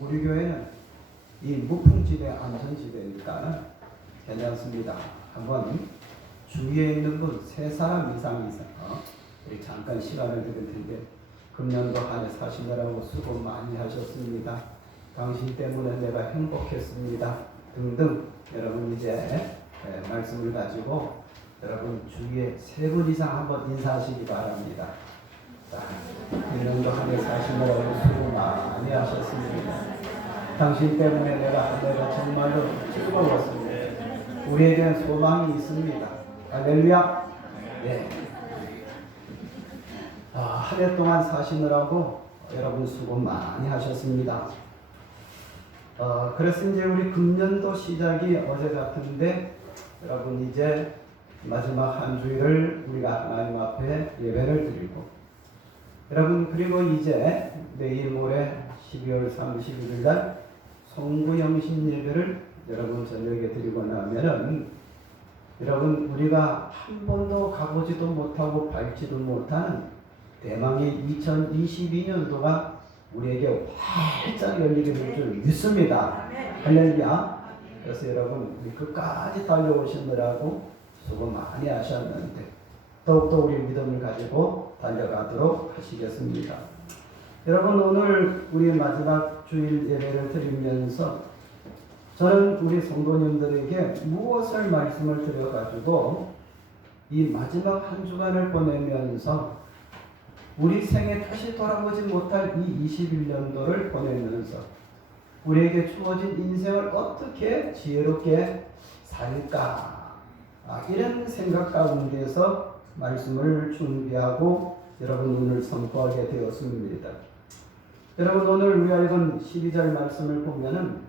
우리 교회는 이 무풍지대 안전지대니까 괜찮습니다. 한번 주위에 있는 분 3사람 이상 우리 잠깐 시간을 드릴 텐데 금년도 한 해 사시느라고 수고 많이 하셨습니다. 당신 때문에 내가 행복했습니다. 등등 여러분 이제 말씀을 가지고 여러분 주위에 3분 이상 한번 인사하시기 바랍니다. 금년도 한 해 사시느라고 수고 많이 하셨습니다. 당신 때문에 내가 한 해가 정말로 즐거웠습니다. 우리에게는 소망이 있습니다. 할렐루야. 네. 한 해 동안 사시느라고 여러분 수고 많이 하셨습니다. 그래서 이제 우리 금년도 시작이 어제 같은데 여러분 이제 마지막 한 주일을 우리가 하나님 앞에 예배를 드리고 여러분 그리고 이제 내일 모레 12월 31일 날 송구영신 예배를 여러분 저녁에 드리고 나면은 여러분 우리가 한 번도 가보지도 못하고 밟지도 못하는 대망의 2022년도가 우리에게 활짝 열리게 될 줄 믿습니다. 할렐루야. 그래서 여러분 우리 끝까지 달려오시느라고 수고 많이 하셨는데 더욱더 우리 믿음을 가지고 달려가도록 하시겠습니다. 여러분 오늘 우리 마지막 주일 예배를 드리면서 저는 우리 성도님들에게 무엇을 말씀을 드려가지고 이 마지막 한 주간을 보내면서 우리 생에 다시 돌아보지 못할 이 21년도를 보내면서 우리에게 주어진 인생을 어떻게 지혜롭게 살까 이런 생각 가운데서 말씀을 준비하고 여러분 오늘 선포하게 되었습니다. 여러분 오늘 우리가 읽은 12절 말씀을 보면은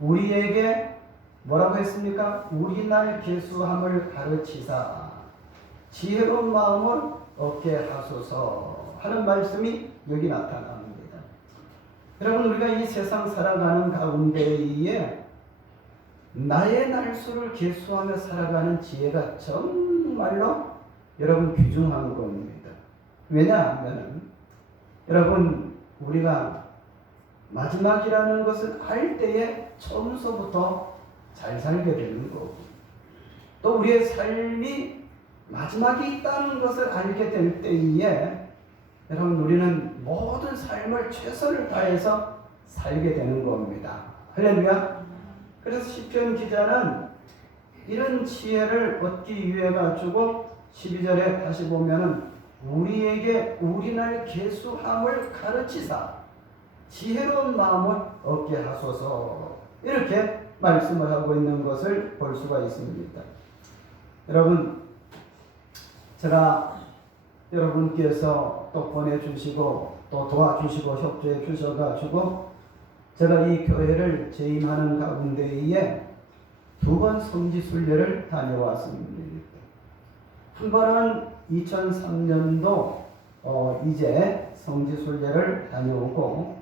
우리에게 뭐라고 했습니까? 우리 날 계수함을 가르치사 지혜로운 마음을 얻게 하소서 하는 말씀이 여기 나타납니다. 여러분 우리가 이 세상 살아가는 가운데에 나의 날수를 계수하며 살아가는 지혜가 정말로 여러분 귀중한 겁니다. 왜냐하면 여러분 우리가 마지막이라는 것을 알 때에 처음서부터 잘 살게 되는 거고 또 우리의 삶이 마지막이 있다는 것을 알게 될 때에 여러분 우리는 모든 삶을 최선을 다해서 살게 되는 겁니다. 할렐루야. 그래서 시편 기자는 이런 지혜를 얻기 위해 가지고 12절에 다시 보면은 우리에게 우리날 계수함을 가르치사 지혜로운 마음을 얻게 하소서 이렇게 말씀을 하고 있는 것을 볼 수가 있습니다. 여러분 제가 여러분께서 또 보내주시고 또 도와주시고 협조해 주셔가지고 제가 이 교회를 재임하는 가운데에 2번 성지순례를 다녀왔습니다. 한 번은 2003년도 이제 성지순례를 다녀오고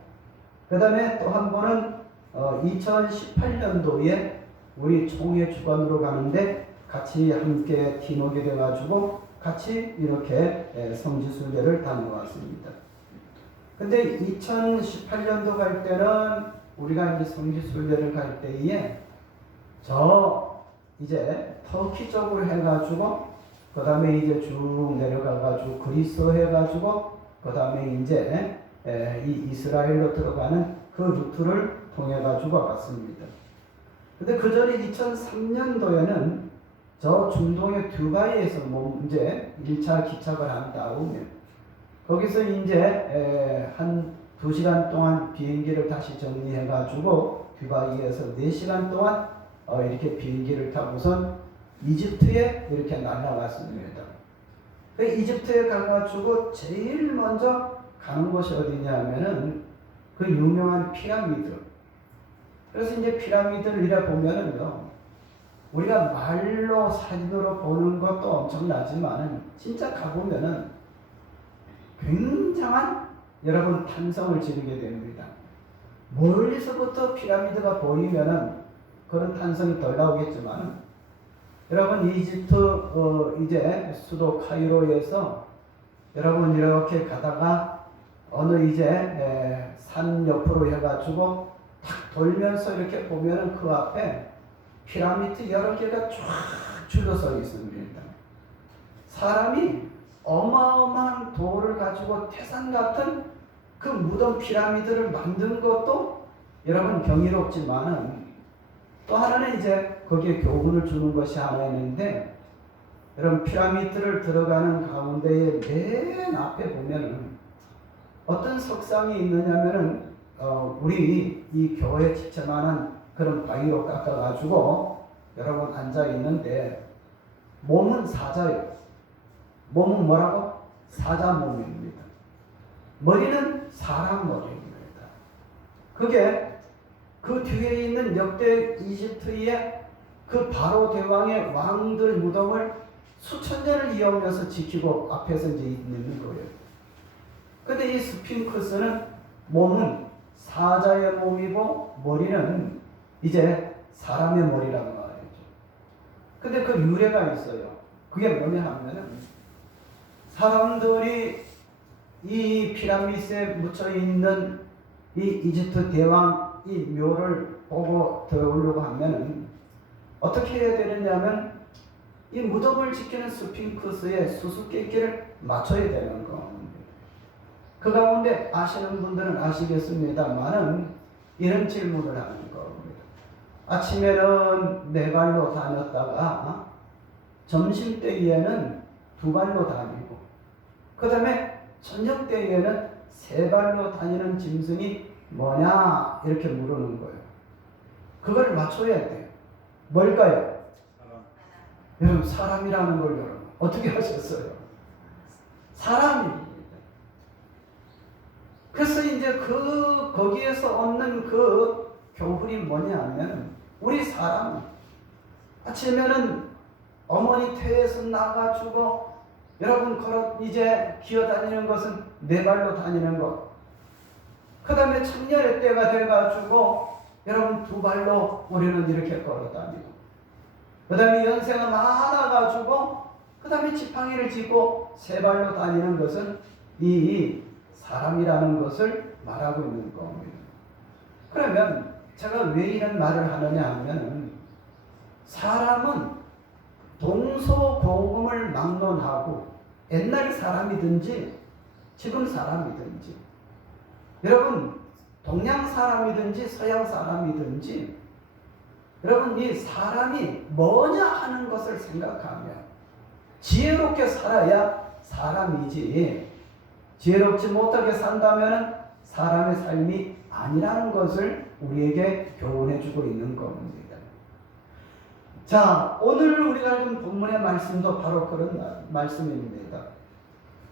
그 다음에 또 한 번은 2018년도에 우리 총회 주관으로 가는데 같이 함께 팀워크가 돼가지고 같이 이렇게 성지순례를 다녀왔습니다. 근데 2018년도 갈 때는 우리가 이제 성지순례를 갈 때에 이제 터키 쪽으로 해가지고 그 다음에 이제 쭉 내려가가지고 그리스 해가지고 그 다음에 이제 이 이스라엘로 들어가는 그 루트를 통해가지고 갔습니다. 근데 그 전에 2003년도에는 저 중동의 두바이에서 이제 1차 기착을 한 다음에 거기서 이제 한 2시간 동안 비행기를 다시 정리해가지고 두바이에서 4시간 동안 이렇게 비행기를 타고선 이집트에 이렇게 날아갔습니다. 그 이집트에 가가지고 제일 먼저 가는 곳이 어디냐면은 그 유명한 피라미드. 그래서 이제 피라미드를 이래 보면은요, 우리가 말로 사진으로 보는 것도 엄청나지만 진짜 가보면은 굉장한 여러분 탄성을 지르게 됩니다. 멀리서부터 피라미드가 보이면은 그런 탄성이 덜 나오겠지만 여러분 이집트 이제 수도 카이로에서 여러분 이렇게 가다가 어느 이제 산 옆으로 해가지고 탁 돌면서 이렇게 보면은 그 앞에 피라미드 여러 개가 쫙 줄어서 있습니다. 사람이 어마어마한 돌을 가지고 태산 같은 그 무덤 피라미드를 만든 것도 여러분 경이롭지만은 또 하나는 이제 거기에 교훈을 주는 것이 하나 있는데, 여러분 피라미드를 들어가는 가운데에 맨 앞에 보면은 어떤 석상이 있느냐면은 우리 이 교회 지체만한 그런 바위로 깎아가지고 여러분 앉아 있는데, 몸은 사자예요. 몸은 뭐라고? 사자 몸입니다. 머리는 사람 머리입니다. 그게 그 뒤에 있는 역대 이집트의 그 바로 대왕의 왕들 무덤을 수천 년을 이어오면서 지키고 앞에서 이제 있는 거예요. 근데 이 스핑크스는 몸은 사자의 몸이고 머리는 이제 사람의 머리라고 말이죠. 근데 그 유래가 있어요. 그게 뭐냐 하면은 사람들이 이 피라미드에 묻혀 있는 이 이집트 대왕 이 묘를 보고 들어오려고 하면은 어떻게 해야 되느냐면 이 무덤을 지키는 스핑크스의 수수께끼를 맞춰야 되는 겁니다. 그 가운데 아시는 분들은 아시겠습니다만은 이런 질문을 하는 겁니다. 아침에는 4발로 다녔다가 점심때에는 2발로 다니고, 그 다음에 저녁때에는 3발로 다니는 짐승이 뭐냐 이렇게 물으는 거예요. 그걸 맞춰야 돼요. 뭘까요? 여러분 사람이라는 걸 여러분 어떻게 하셨어요? 사람입니다. 그래서 이제 거기에서 얻는 그 교훈이 뭐냐면, 우리 사람 아침에는 어머니 태에서 나가지고 여러분 이제 기어다니는 것은 4발로 다니는 것. 그 다음에 청년의 때가 돼가지고 여러분 2발로 우리는 이렇게 걸어다니고, 그 다음에 연세가 많아가지고 그 다음에 지팡이를 짚고 3발로 다니는 것은 이 사람이라는 것을 말하고 있는 겁니다. 그러면 제가 왜 이런 말을 하느냐 하면, 사람은 동서고금을 막론하고 옛날 사람이든지 지금 사람이든지, 여러분 동양 사람이든지 서양 사람이든지, 여러분 이 사람이 뭐냐 하는 것을 생각하면 지혜롭게 살아야 사람이지, 지혜롭지 못하게 산다면 사람의 삶이 아니라는 것을 우리에게 교훈해 주고 있는 겁니다. 자, 오늘 우리가 읽은 본문의 말씀도 바로 그런 말씀입니다.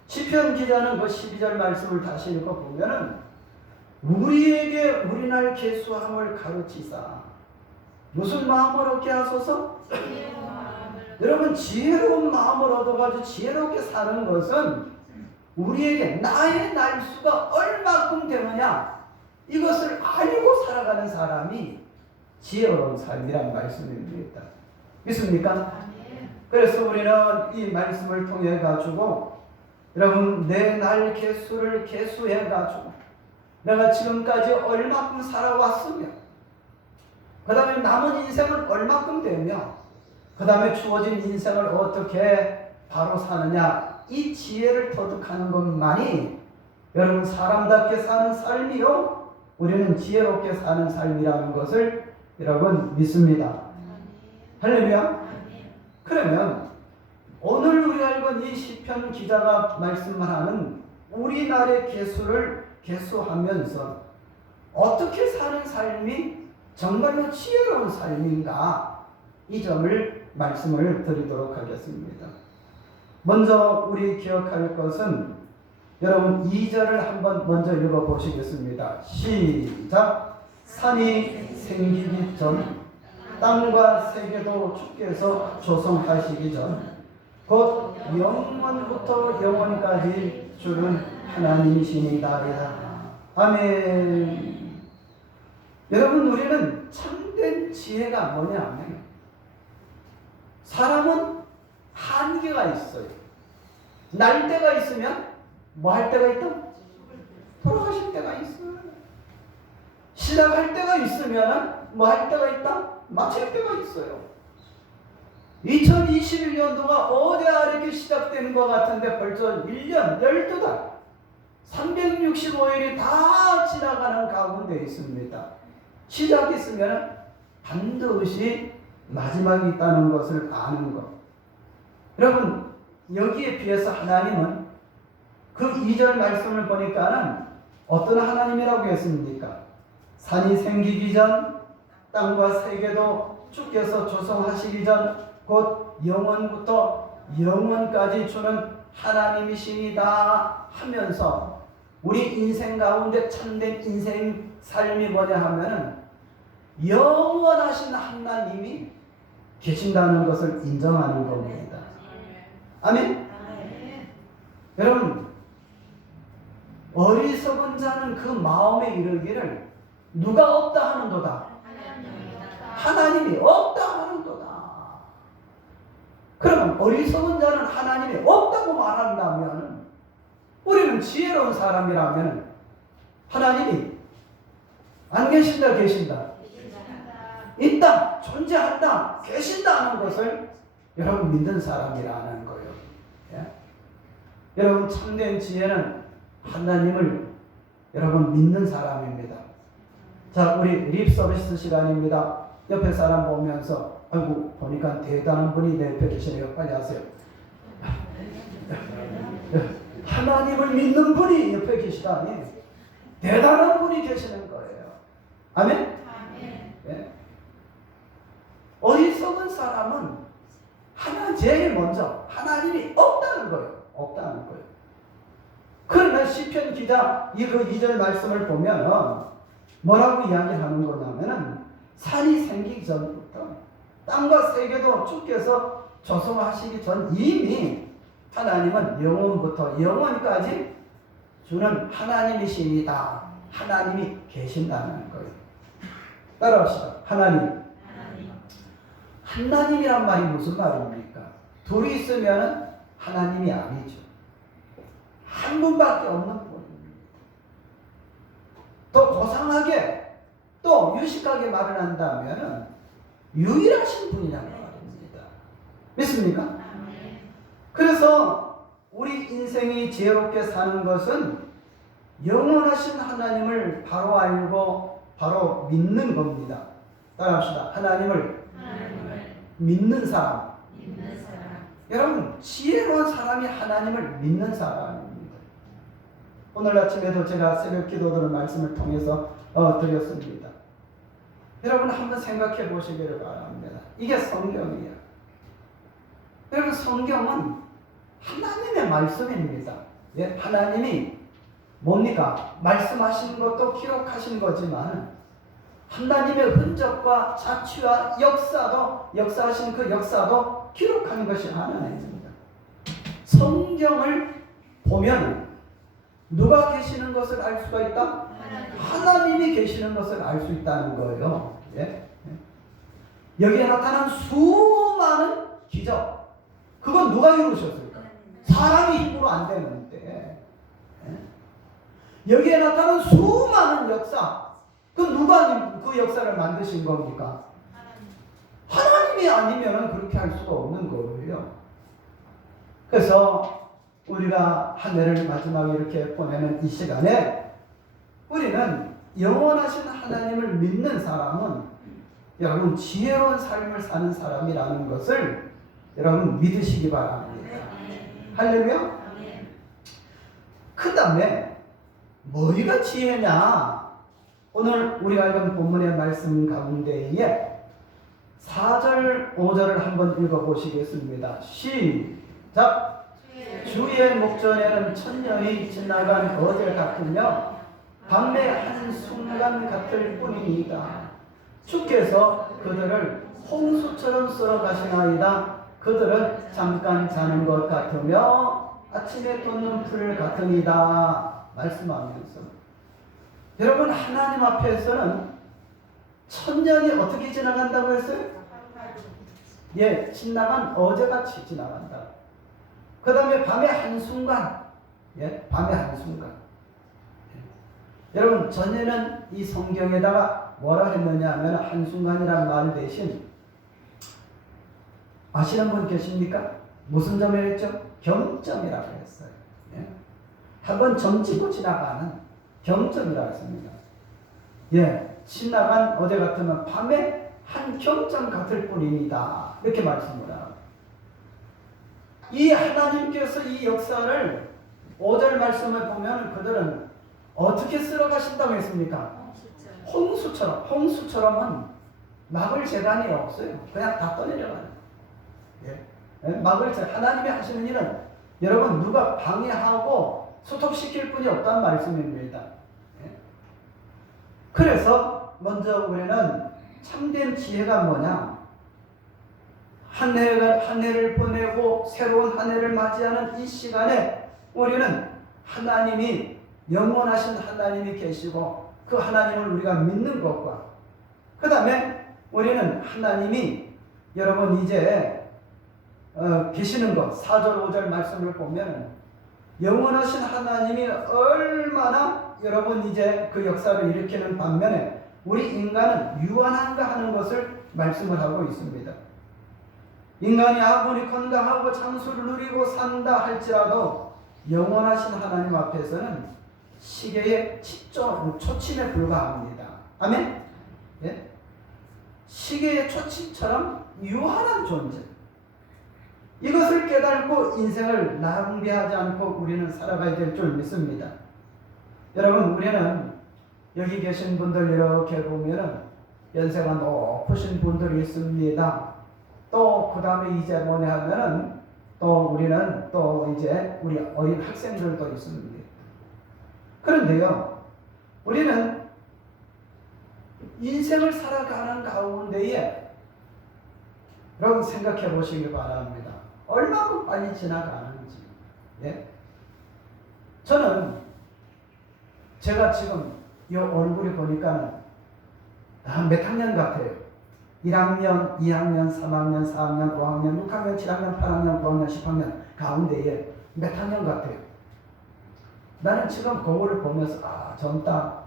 시편 기자는 그 12절 말씀을 다시 읽어보면 우리에게 우리날 계수함을 가르치사 무슨 마음을 얻게 하소서? 여러분 지혜로운 마음을 얻어가지고 지혜롭게 사는 것은 우리에게 나의 날수가 얼마큼 되느냐 이것을 알고 살아가는 사람이 지혜로운 삶이란 말씀입니다. 믿습니까? 그래서 우리는 이 말씀을 통해 가지고 여러분 내 날 개수를 계수해 가지고 내가 지금까지 얼마큼 살아왔으며 그 다음에 남은 인생은 얼마큼 되며 그 다음에 주어진 인생을 어떻게 바로 사느냐, 이 지혜를 터득하는 것만이 여러분 사람답게 사는 삶이요 우리는 지혜롭게 사는 삶이라는 것을 여러분 믿습니다. 할렐루야. 그러면 오늘 우리가 읽은 이 시편 기자가 말씀하는 우리나라의 계수를 계수하면서 어떻게 사는 삶이 정말로 지혜로운 삶인가, 이 점을 말씀을 드리도록 하겠습니다. 먼저 우리 기억할 것은 여러분 2절을 한번 먼저 읽어보시겠습니다. 시작. 산이 생기기 전 땅과 세계도 주께서 조성하시기 전 곧 영원부터 영원까지 주는 하나님이시니이다. 아멘. 여러분 우리는 참된 지혜가 뭐냐면 사람은 한계가 있어요. 날 때가 있으면 뭐 할 때가 있다? 돌아가실 때가 있어요. 시작할 때가 있으면 뭐 할 때가 있다? 마칠 때가 있어요. 2021년도가 어제 이렇게 시작된 것 같은데 벌써 1년 12달 365일이 다 지나가는 가운데 있습니다. 시작했으면 반드시 마지막이 있다는 것을 아는 것. 여러분, 여기에 비해서 하나님은 그 2절 말씀을 보니까는 어떤 하나님이라고 했습니까? 산이 생기기 전, 땅과 세계도 주께서 조성하시기 전, 곧 영원부터 영원까지 주는 하나님이십니다 하면서 우리 인생 가운데 참된 인생 삶이 뭐냐 하면은 영원하신 하나님이 계신다는 것을 인정하는 겁니다. 아멘? 여러분, 어리석은 자는 그 마음에 이르기를 누가 없다 하는도다. 하나님이 없다 하는도다. 그러면 어리석은 자는 하나님이 없다고 말한다면 우리는 지혜로운 사람이라면 하나님이 안 계신다, 계신다? 있다, 존재한다, 계신다는 것을 여러분 믿는 사람이라는 거예요. 예? 여러분 참된 지혜는 하나님을 여러분 믿는 사람입니다. 자, 우리 립 서비스 시간입니다. 옆에 사람 보면서 아이고 보니까 대단한 분이 내 옆에 계시네요. 빨리 하세요. 하나님을 믿는 분이 옆에 계시다니 대단한 분이 계시는 거예요. 아멘? 예? 어리석은 사람은 제일 먼저 하나님이 없다는 거예요. 없다는 거예요. 그러나 시편 기자 그 2절 말씀을 보면 뭐라고 이야기하는 거냐면은 산이 생기기 전부터 땅과 세계도 주께서 조성하시기 전 이미 하나님은 영원부터 영원까지 주는 하나님이십니다. 하나님이 계신다는 거예요. 따라합시다. 하나님. 하나님이란 말이 무슨 말입니까? 둘이 있으면 하나님이 아니죠. 한 분밖에 없는 분입니다. 더 고상하게 또 유식하게 말을 한다면 유일하신 분이란 말입니다. 믿습니까? 그래서 우리 인생이 지혜롭게 사는 것은 영원하신 하나님을 바로 알고 바로 믿는 겁니다. 따라합시다. 하나님을 믿는 사람. 여러분, 지혜로운 사람이 하나님을 믿는 사람입니다. 오늘 아침에도 제가 새벽 기도드린 말씀을 통해서 드렸습니다. 여러분 한번 생각해 보시기를 바랍니다. 이게 성경이에요. 여러분, 성경은 하나님의 말씀입니다. 예? 하나님이 뭡니까? 말씀하신 것도 기록하신 거지만 하나님의 흔적과 자취와 역사하신 그 역사도 기록하는 것이 하나님입니다. 성경을 보면 누가 계시는 것을 알 수가 있다? 하나님이 계시는 것을 알 수 있다는 거예요. 예? 여기에 나타난 수많은 기적, 그건 누가 이루셨을까? 사람이 힘으로 안 되는데. 예? 여기에 나타난 수많은 역사, 그 누가 그 역사를 만드신 겁니까? 하나님이 아니면 그렇게 할 수가 없는 거예요. 그래서 우리가 한 해를 마지막에 이렇게 보내는 이 시간에 우리는 영원하신 하나님을 믿는 사람은 여러분 지혜로운 삶을 사는 사람이라는 것을 여러분 믿으시기 바랍니다. 할렐루야. 그 다음에 뭐가 지혜냐? 오늘 우리가 읽은 본문의 말씀 가운데에 4절 5절을 한번 읽어보시겠습니다. 시작. 주의 목전에는 천년이 지나간 어제 같으며 밤의 한순간 같을 뿐이니이다. 주께서 그들을 홍수처럼 쓸어 가시나이다. 그들은 잠깐 자는 것 같으며 아침에 돋는 풀 같으니이다. 말씀하면서 여러분, 하나님 앞에서는 천년이 어떻게 지나간다고 했어요? 예, 지나간 어제같이 지나간다. 그 다음에 밤의 한순간, 예, 밤의 한순간. 여러분 전에는 이 성경에다가 뭐라 했느냐 하면 한순간이란 말 대신 아시는 분 계십니까? 무슨 점을 했죠? 경점이라고 했어요. 예? 한번 점 찍고 지나가는 경점이라고 했습니다. 예, 지나간 어제 같으면 밤에 한 경점 같을 뿐입니다. 이렇게 말씀을 하고 이 하나님께서 이 역사를 5절 말씀을 보면 그들은 어떻게 쓸어가신다고 했습니까? 홍수처럼. 홍수처럼은 막을 재간이 없어요. 그냥 다 떠내려가요. 예? 막을 재 하나님이 하시는 일은 여러분 누가 방해하고 소통시킬 분이 없다는 말씀입니다. 예? 그래서 먼저 우리는 참된 지혜가 뭐냐? 한 해를 보내고 새로운 한 해를 맞이하는 이 시간에 우리는 하나님이 영원하신 하나님이 계시고 그 하나님을 우리가 믿는 것과 그 다음에 우리는 하나님이 여러분 이제 계시는 것 4절 5절 말씀을 보면 영원하신 하나님이 얼마나 여러분 이제 그 역사를 일으키는 반면에 우리 인간은 유한한가 하는 것을 말씀을 하고 있습니다. 인간이 아무리 건강하고 장수를 누리고 산다 할지라도 영원하신 하나님 앞에서는 시계의 초침에 불과합니다. 아멘? 예? 시계의 초침처럼 유한한 존재. 이것을 깨닫고 인생을 낭비하지 않고 우리는 살아가야 될 줄 믿습니다. 여러분 우리는 여기 계신 분들 이렇게 보면은 연세가 높으신 분들이 있습니다. 또 그 다음에 이제 뭐냐 하면은 또 우리는 또 이제 우리 어린 학생들도 있습니다. 그런데요, 우리는 인생을 살아가는 가운데에 여러분 생각해 보시기 바랍니다. 얼마큼 빨리 지나가는지. 예? 저는 제가 지금 이 얼굴이 보니까 몇 학년 같아요. 1학년, 2학년, 3학년, 4학년, 5학년, 6학년, 7학년, 8학년, 9학년, 10학년 가운데에 몇 학년 같아요. 나는 지금 거울을 보면서 젊다.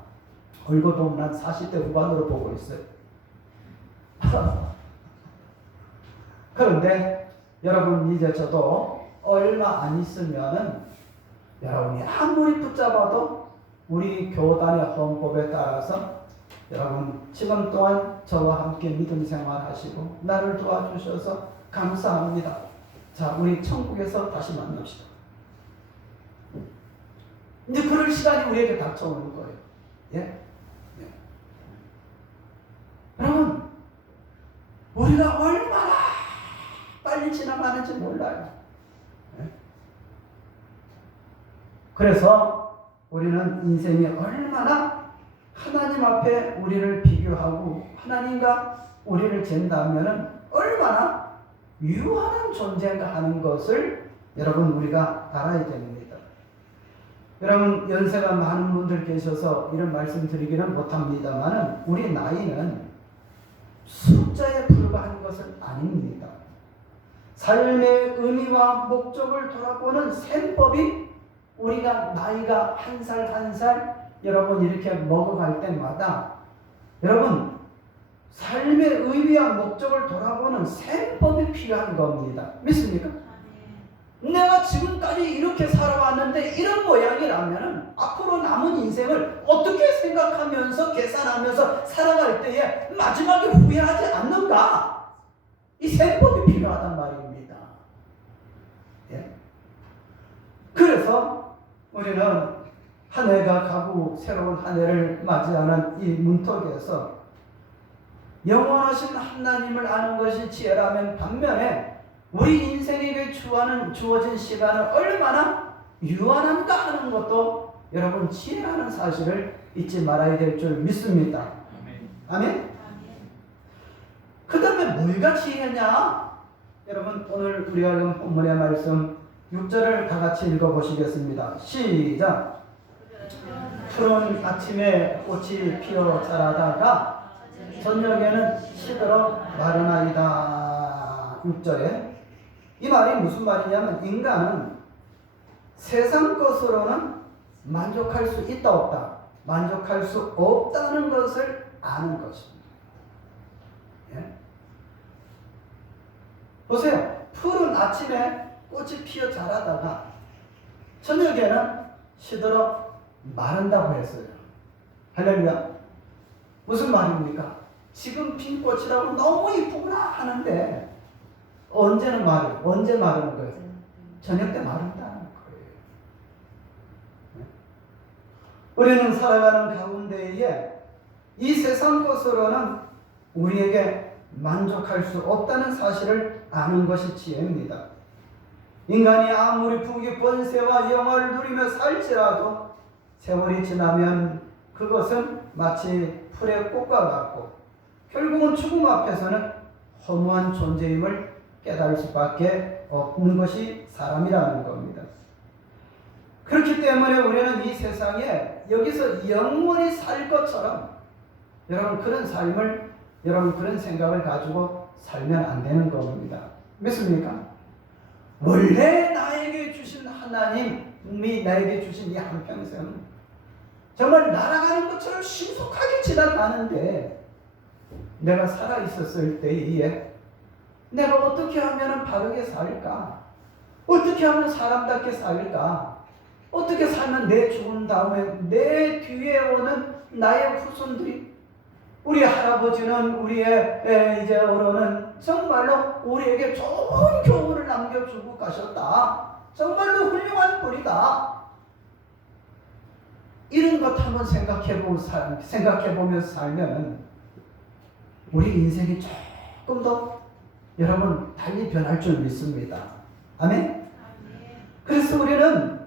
얼굴 보면 난 40대 후반으로 보고 있어요. 그런데 여러분 이제 저도 얼마 안 있으면은 여러분이 아무리 붙잡아도 우리 교단의 헌법에 따라서 여러분 지금 또한 저와 함께 믿음 생활하시고 나를 도와주셔서 감사합니다. 자, 우리 천국에서 다시 만납시다. 이제 그럴 시간이 우리에게 닥쳐오는 거예요. 예? 예. 여러분, 우리가 얼마나 빨리 지나가는지 몰라요. 예? 그래서 우리는 인생이 얼마나 하나님 앞에 우리를 비교하고 하나님과 우리를 잰다면 얼마나 유한한 존재인가 하는 것을 여러분 우리가 알아야 됩니다. 여러분 연세가 많은 분들 계셔서 이런 말씀 드리기는 못합니다만 우리 나이는 숫자에 불과한 것은 아닙니다. 삶의 의미와 목적을 돌아보는 셈법이 우리가 나이가 한 살 한 살 여러분 이렇게 먹어갈 때마다 여러분 삶의 의미와 목적을 돌아보는 셈법이 필요한 겁니다. 믿습니까? 내가 지금까지 이렇게 살아왔는데 이런 모양이라면 앞으로 남은 인생을 어떻게 생각하면서 계산하면서 살아갈 때에 마지막에 후회하지 않는가? 이 셈법이 필요하단 말입니다. 예? 그래서 우리는 한 해가 가고 새로운 한 해를 맞이하는 이 문턱에서 영원하신 하나님을 아는 것이 지혜라면 반면에 우리 인생에게 주어진 시간을 얼마나 유한한가 하는 것도 여러분 지혜라는 사실을 잊지 말아야 될 줄 믿습니다. 아멘? 그 다음에 뭐가 지혜냐? 여러분 오늘 우리가 읽은 본문의 말씀 6절을 다 같이 읽어보시겠습니다. 시작! 푸른 아침에 꽃이 피어 자라다가 저녁에는 시들어 마르나이다. 6절에 이 말이 무슨 말이냐면 인간은 세상 것으로는 만족할 수 있다 없다? 만족할 수 없다는 것을 아는 것입니다. 예? 보세요. 풀은 아침에 꽃이 피어 자라다가 저녁에는 시들어 마른다고 했어요. 할렐루야. 무슨 말입니까? 지금 핀 꽃이라고 너무 이쁘구나 하는데 언제 마르는 거예요? 저녁 때 마른다는 거예요. 우리는 살아가는 가운데에 이 세상 것으로는 우리에게 만족할 수 없다는 사실을 아는 것이 지혜입니다. 인간이 아무리 부귀 번세와 영화를 누리며 살지라도 세월이 지나면 그것은 마치 풀의 꽃과 같고 결국은 죽음 앞에서는 허무한 존재임을 깨달을 수밖에 없는 것이 사람이라는 겁니다. 그렇기 때문에 우리는 이 세상에 여기서 영원히 살 것처럼 여러분 그런 삶을 여러분 그런 생각을 가지고 살면 안 되는 겁니다. 믿습니까? 원래 나에게 주신 하나님이 나에게 주신 이 한평생은 정말 날아가는 것처럼 신속하게 지나가는데 내가 살아있었을 때에 내가 어떻게 하면 바르게 살까? 어떻게 하면 사람답게 살까? 어떻게 살면 내 죽은 다음에 내 뒤에 오는 나의 후손들이 우리 할아버지는 우리의 이제 어른은 정말로 우리에게 좋은 교훈을 남겨주고 가셨다. 정말로 훌륭한 분이다. 이런 것 한번 생각해보면서 살면 우리 인생이 조금 더 여러분 달리 변할 줄 믿습니다. 아멘? 그래서 우리는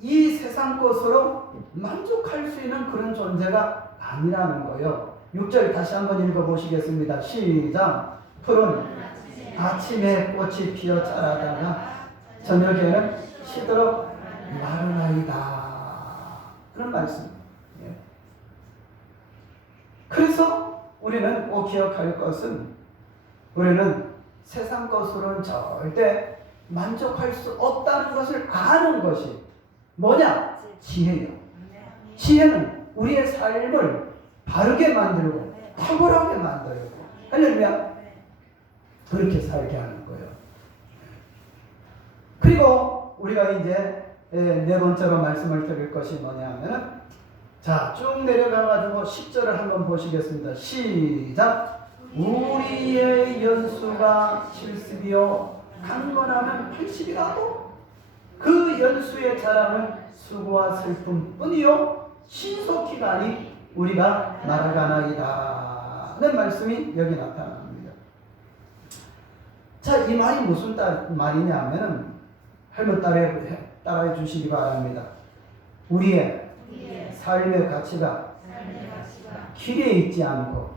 이 세상 것으로 만족할 수 있는 그런 존재가 아니라는 거예요. 6절 다시 한번 읽어보시겠습니다. 시작. 풀은 아침에 꽃이 피어 자라다가 저녁에는 시들어 마르나이다. 그런 말씀입니다. 그래서 우리는 꼭 기억할 것은 우리는 세상 것으로는 절대 만족할 수 없다는 것을 아는 것이 뭐냐? 지혜예요. 지혜는 우리의 삶을 바르게 만들고 탁월하게 만들고 할렐루야. 그렇게 살게 하는 거예요. 그리고 우리가 이제 네 번째로 말씀을 드릴 것이 뭐냐면은 자, 쭉 내려가가지고 10절을 한번 보시겠습니다. 시작. 우리의 연수가 70이요 강건하면 80이라도 그 연수의 자랑은 수고와 슬픔뿐이요 신속히 가니 우리가 날아가나이다 는 말씀이 여기 나타납니다. 자, 이 말이 무슨 말이냐면은 한번 따라해 주시기 바랍니다. 우리의 삶의 가치가 길에 있지 않고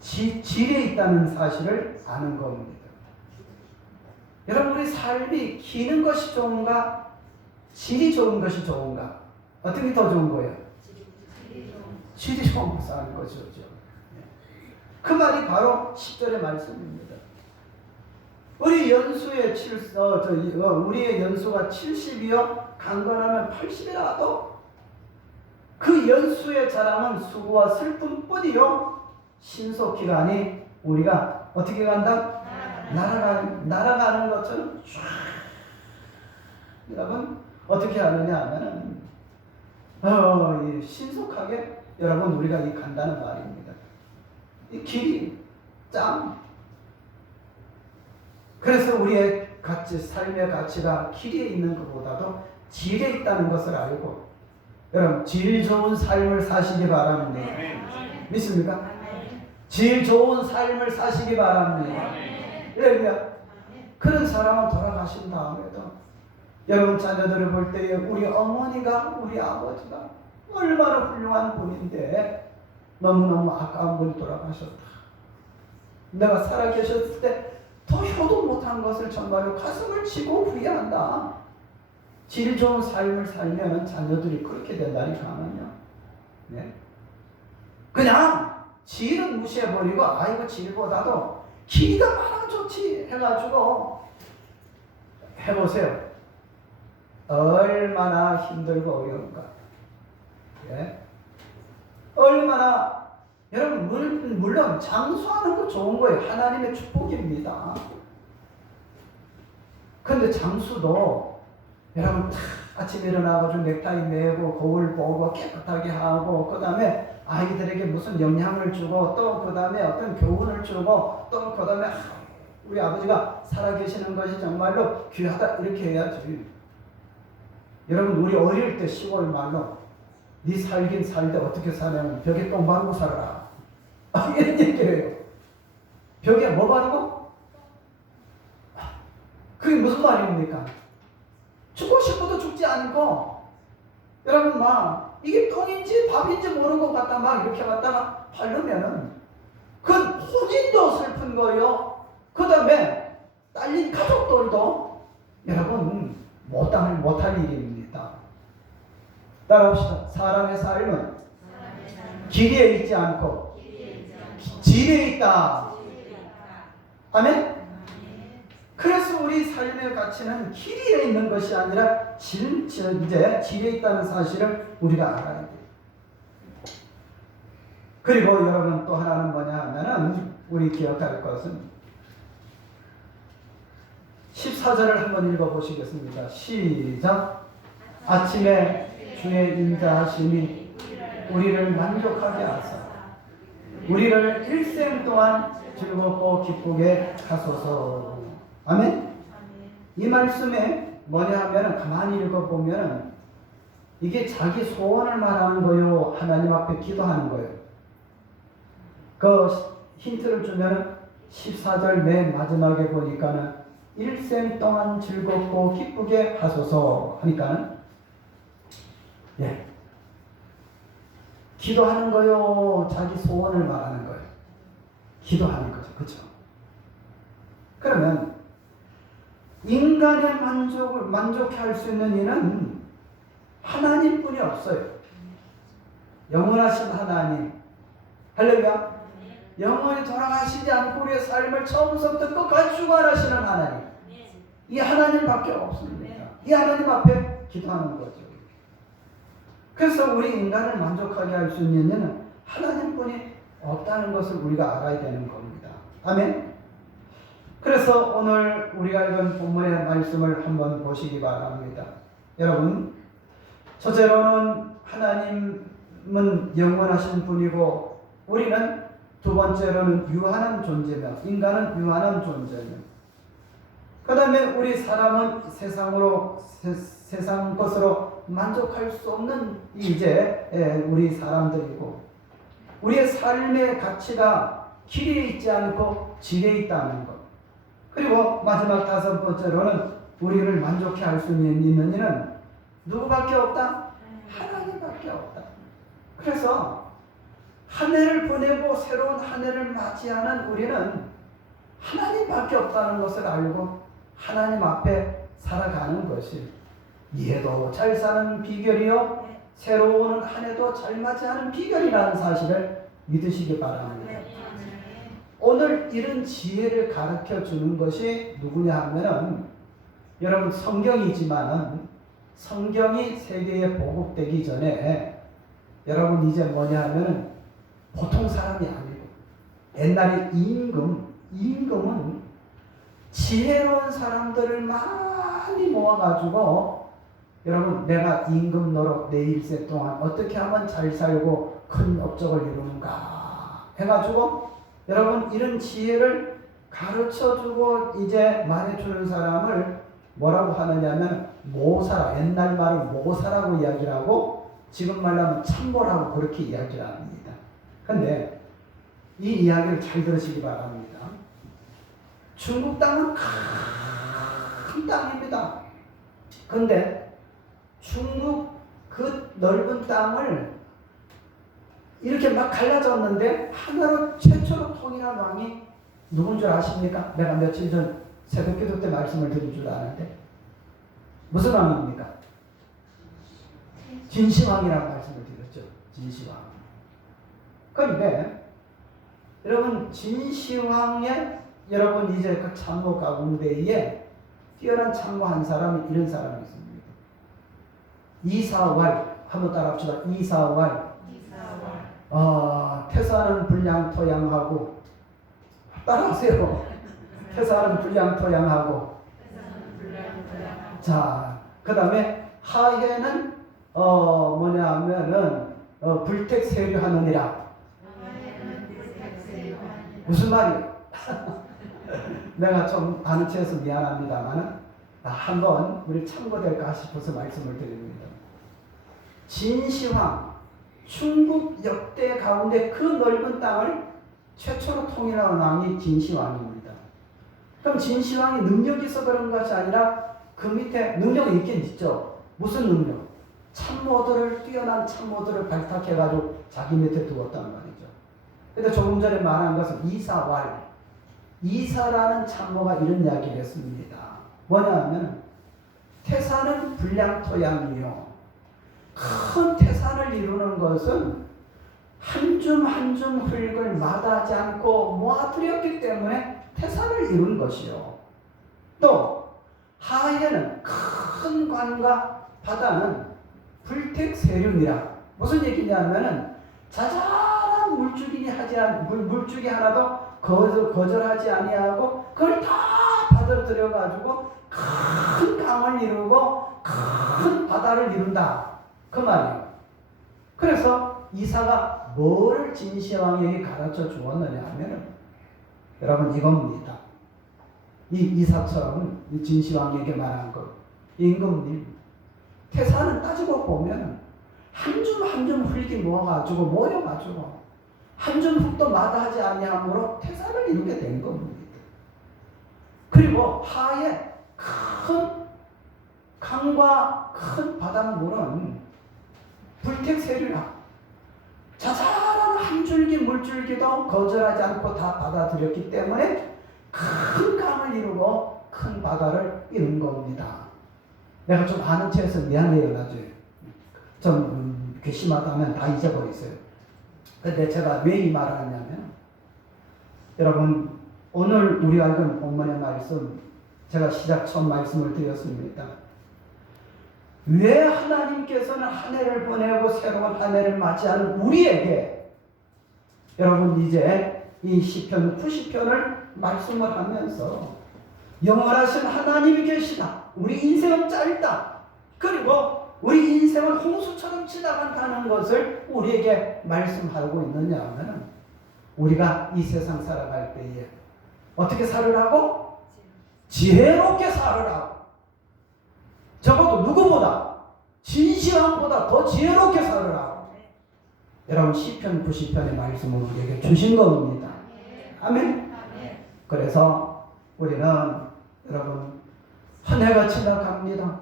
질에 있다는 사실을 아는 겁니다. 여러분, 우리 삶이 기는 것이 좋은가? 질이 좋은 것이 좋은가? 어떤 게 더 좋은 거예요? 질이 좋은 거 사는 것이죠. 그 말이 바로 10절의 말씀입니다. 우리의 연수가 70이요 강건하면 80이라도 그 연수의 자랑은 수고와 슬픔뿐이요 신속히 가니 우리가 어떻게 간다? 날아가는 것처럼 쫙. 여러분 어떻게 하느냐 하면은 신속하게 여러분 우리가 간다는 말입니다. 이 길이 짱. 그래서 우리의 삶의 가치가 길에 있는 것보다도 질에 있다는 것을 알고 여러분 질 좋은 삶을 사시기 바랍니다. 믿습니까? 질 좋은 삶을 사시기 바랍니다. 그런 사람은 돌아가신 다음에도 여러분 자녀들을 볼 때에 우리 어머니가 우리 아버지가 얼마나 훌륭한 분인데 너무너무 아까운 분이 돌아가셨다. 내가 살아계셨을 때 더 효도 못한 것을 정말로 가슴을 치고 후회한다. 질 좋은 삶을 살면 자녀들이 그렇게 된다니까요. 네? 그냥 질은 무시해버리고 아이고 질보다도 길이가 많아 좋지 해가지고 해보세요. 얼마나 힘들고 어려운가. 예? 얼마나 여러분 물론 장수하는 거 좋은 거예요. 하나님의 축복입니다. 근데 장수도 여러분 다 아침에 일어나가지고 넥타이 매고 거울 보고 깨끗하게 하고 그 다음에 아이들에게 무슨 영향을 주고 또 그 다음에 어떤 교훈을 주고 또 그 다음에 우리 아버지가 살아계시는 것이 정말로 귀하다 이렇게 해야지. 여러분 우리 어릴 때 시골 말로 네 살긴 살되 어떻게 사냐면 벽에 똥 바르고 살아라 이런 얘기를 해요. 벽에 뭐 바르고? 그게 무슨 말입니까? 죽고 싶어도 죽지 않고 여러분 막 이게 똥인지 밥인지 모르는 것 같다 막 이렇게 갖다가 바르면은 그 혼인도 슬픈 거예요. 그 다음에 딸린 가족들도 여러분 못할 일입니다. 따라합시다. 사람의 삶은 길에 있지 않고 질에 있다. 아멘? 그래서 우리 삶의 가치는 길에 있는 것이 아니라 이제 질에 있다는 사실을 우리가 알아야 돼요. 그리고 여러분 또 하나는 뭐냐 하면은 우리 기억할 것은 14절을 한번 읽어보시겠습니다. 시작. 아침에 주의 인자하심이 우리를 만족하게 하사 우리를 일생 동안 즐겁고 기쁘게 하소서. 아멘? 이 말씀에 뭐냐 하면 가만히 읽어보면 이게 자기 소원을 말하는 거요, 하나님 앞에 기도하는 거예요. 그 힌트를 주면 14절 맨 마지막에 보니까는 일생 동안 즐겁고 기쁘게 하소서 하니까는 예, 기도하는 거요, 자기 소원을 말하는 거예요. 기도하는 거죠. 그렇죠? 그러면 인간의 만족해 할 수 있는 이는 하나님뿐이 없어요. 영원하신 하나님. 할렐루야. 영원히 돌아가시지 않고 우리의 삶을 처음부터 끝까지 주관하시는 하나님. 이 하나님밖에 없습니다. 이 하나님 앞에 기도하는 거죠. 그래서 우리 인간을 만족하게 할 수 있는 이는 하나님뿐이 없다는 것을 우리가 알아야 되는 겁니다. 아멘. 그래서 오늘 우리가 읽은 본문의 말씀을 한번 보시기 바랍니다. 여러분, 첫째로는 하나님은 영원하신 분이고 우리는 두 번째로는 유한한 존재며 인간은 유한한 존재며 그 다음에 우리 사람은 세상 것으로 만족할 수 없는 이제 우리 사람들이고 우리의 삶의 가치가 길에 있지 않고 질에 있다는 것. 그리고 마지막 다섯 번째로는 우리를 만족해 할 수 있는 이는 누구밖에 없다? 하나님밖에 없다. 그래서 한 해를 보내고 새로운 한 해를 맞이하는 우리는 하나님밖에 없다는 것을 알고 하나님 앞에 살아가는 것이 이해도 잘 사는 비결이요 새로운 한 해도 잘 맞이하는 비결이라는 사실을 믿으시기 바랍니다. 오늘 이런 지혜를 가르쳐 주는 것이 누구냐 하면은 여러분 성경이지만은 성경이 세계에 보급되기 전에 여러분 이제 뭐냐 하면은 보통 사람이 아니고 옛날에 임금은 지혜로운 사람들을 많이 모아가지고 여러분 내가 임금 노릇 내 일생 동안 어떻게 하면 잘 살고 큰 업적을 이루는가 해가지고 여러분 이런 지혜를 가르쳐주고 이제 말해주는 사람을 뭐라고 하느냐면 모사라, 옛날 말은 모사라고 이야기를 하고 지금 말하면 참모라고 그렇게 이야기를 합니다. 근데 이 이야기를 잘 들으시기 바랍니다. 중국 땅은 큰 땅입니다. 근데 중국 그 넓은 땅을 이렇게 막 갈라졌는데 하나로 최초로 통일한 왕이 누군 줄 아십니까? 내가 며칠 전 새벽기도 때 말씀을 드린 줄 아는데 무슨 왕입니까? 진시황이라고 말씀을 드렸죠. 진시황. 그런데 여러분 진시황의 여러분 이제 그 참모 가운데에 뛰어난 참모 한 사람이 이런 사람이 있습니다. 이사왈. 한번 따라합시다. 이사왈. 태산은 불량토양하고. 따라하세요. 태산은 불량토양하고. 자, 그 다음에 하해는 뭐냐면은 불택세류하느니라. 무슨 말이에요? 내가 좀 아는 체해서 미안합니다만 한번 우리 참고될까 싶어서 말씀을 드립니다. 진시황 충북 역대 가운데 그 넓은 땅을 최초로 통일한 왕이 진시황입니다. 그럼 진시황이 능력이 있어 그런 것이 아니라 그 밑에 능력이 있긴 있죠. 무슨 능력? 참모들을, 뛰어난 참모들을 발탁해가지고 자기 밑에 두었단 말이죠. 근데 조금 전에 말한 것은 이사왈. 이사라는 참모가 이런 이야기를 했습니다. 뭐냐면 태산은 불량토양이요. 큰 태산을 이루는 것은 한 줌 한 줌 흙을 마다하지 않고 모아들였기 때문에 태산을 이룬 것이요. 또 하에는 큰 관과 바다는 불택세륜이라. 무슨 얘기냐면은 자잘한 물줄기 하나도 거절하지 아니하고 그걸 다 받아들여 가지고 큰 강을 이루고 큰 바다를 이룬다. 그 말이에요. 그래서 이사가 뭐를 진시황에게 가르쳐 주었느냐 하면은 여러분 이겁니다. 이 이사처럼 이 진시황에게 말한 것. 임금님, 태산은 따지고 보면 한 줌 한 줌 흙이 모여가지고 한 줌 흙도 마다하지 아니하므로 태산을 이루게 된 겁니다. 그리고 하에 큰 강과 큰 바닷물은 불택세류라. 자잘한 한 줄기 물줄기도 거절하지 않고 다 받아들였기 때문에 큰 강을 이루고 큰 바다를 이룬 겁니다. 내가 좀 아는 체해서 미안해요. 나중에 좀 괘씸하다면 다 잊어버리세요. 근데 제가 왜 이 말을 하냐면 여러분 오늘 우리가 읽은 본문의 말씀 제가 시작 처음 말씀을 드렸습니다. 왜 하나님께서는 한 해를 보내고 새로운 한 해를 맞이하는 우리에게 여러분 이제 이 시편 90편을 말씀을 하면서 영원하신 하나님이 계시다. 우리 인생은 짧다. 그리고 우리 인생은 홍수처럼 지나간다는 것을 우리에게 말씀하고 있느냐 하면 우리가 이 세상 살아갈 때에 어떻게 살으라고? 지혜롭게 살으라고. 적어도 누구보다 진시황보다 더 지혜롭게 살으라고. 여러분 시편 90편의 말씀을 우리에게 주신 겁니다. 아멘. 그래서 우리는 여러분 한 해가 지나갑니다.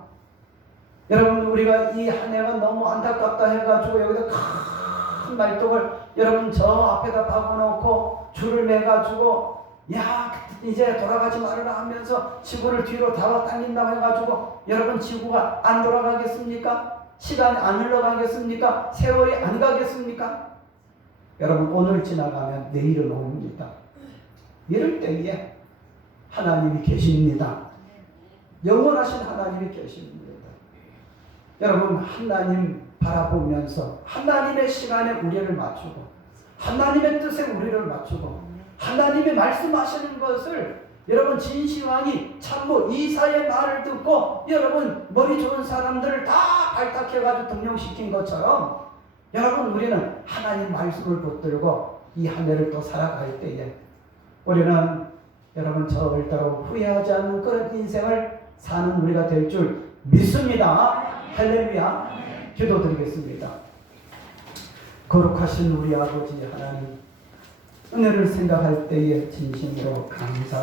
여러분 우리가 이 한 해가 너무 안타깝다 해가지고 여기다 큰 말뚝을 여러분 저 앞에다 박아놓고 줄을 매가지고 야 이제 돌아가지 말아라 하면서 지구를 뒤로 잡아당긴다고 해가지고 여러분 지구가 안 돌아가겠습니까? 시간이 안 흘러가겠습니까? 세월이 안 가겠습니까? 여러분 오늘 지나가면 내일은 옵니다. 이럴 때에 하나님이 계십니다. 영원하신 하나님이 계십니다. 여러분 하나님 바라보면서 하나님의 시간에 우리를 맞추고 하나님의 뜻에 우리를 맞추고 하나님이 말씀하시는 것을 여러분 진시황이 참모 이사의 말을 듣고 여러분 머리 좋은 사람들을 다 발탁해가지고 등용시킨 것처럼 여러분 우리는 하나님 말씀을 붙들고 이 한 해를 또 살아갈 때에 우리는 여러분 절대로 후회하지 않는 그런 인생을 사는 우리가 될 줄 믿습니다. 할렐루야. 기도드리겠습니다. 거룩하신 우리 아버지 하나님, 은혜를 생각할 때에 진심으로 감사